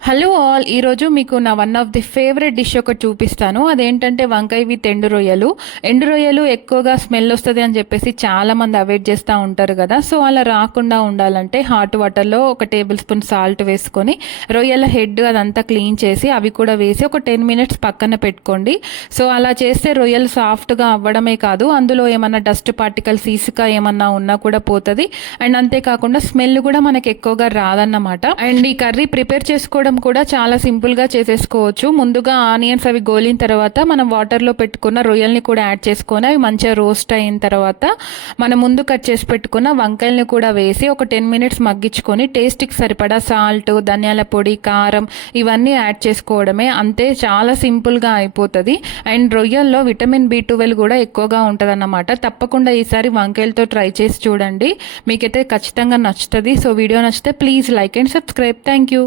Hello all ఈరోజు మీకు నా one of the favourite dish ఒకటి చూపిస్తాను. అదేంటంటే వంకాయ విత్ ఎండు రొయ్యలు. ఎండు రొయ్యలు ఎక్కువగా స్మెల్ వస్తుంది అని చెప్పేసి చాలా మంది అవాయిడ్ చేస్తూ ఉంటారు కదా. సో అలా రాకుండా ఉండాలంటే హాట్ వాటర్లో ఒక టేబుల్ స్పూన్ సాల్ట్ వేసుకొని రొయ్యల హెడ్ అదంతా క్లీన్ చేసి అవి కూడా వేసి ఒక టెన్ మినిట్స్ పక్కన పెట్టుకోండి. సో అలా చేస్తే రొయ్యలు సాఫ్ట్గా అవ్వడమే కాదు. అందులో ఏమన్నా డస్ట్ పార్టికల్స్ ఇసుక ఏమన్నా ఉన్నా కూడా పోతుంది. అండ్ అంతేకాకుండా స్మెల్ కూడా మనకి ఎక్కువగా రాదన్నమాట. అండ్ ఈ కర్రీ ప్రిపేర్ చేసుకోవడం కూడా చాలా సింపుల్గా చేసేసుకోవచ్చు. ముందుగా ఆనియన్స్ అవి గోలిన తర్వాత మనం వాటర్లో పెట్టుకున్న రొయ్యల్ని కూడా యాడ్ చేసుకొని అవి మంచిగా రోస్ట్ అయిన తర్వాత మనం ముందు కట్ చేసి పెట్టుకున్న వంకాయల్ని కూడా వేసి ఒక టెన్ మినిట్స్ మగ్గించుకొని టేస్ట్కి సరిపడా సాల్ట్ ధనియాల పొడి కారం ఇవన్నీ యాడ్ చేసుకోవడమే. అంతే చాలా సింపుల్గా అయిపోతుంది. అండ్ రొయ్యల్లో విటమిన్ బి ట్వెల్వ్ కూడా ఎక్కువగా ఉంటుందన్నమాట. తప్పకుండా ఈసారి వంకాయలతో ట్రై చేసి చూడండి. మీకైతే ఖచ్చితంగా నచ్చుతుంది. సో వీడియో నచ్చితే please like and subscribe thank you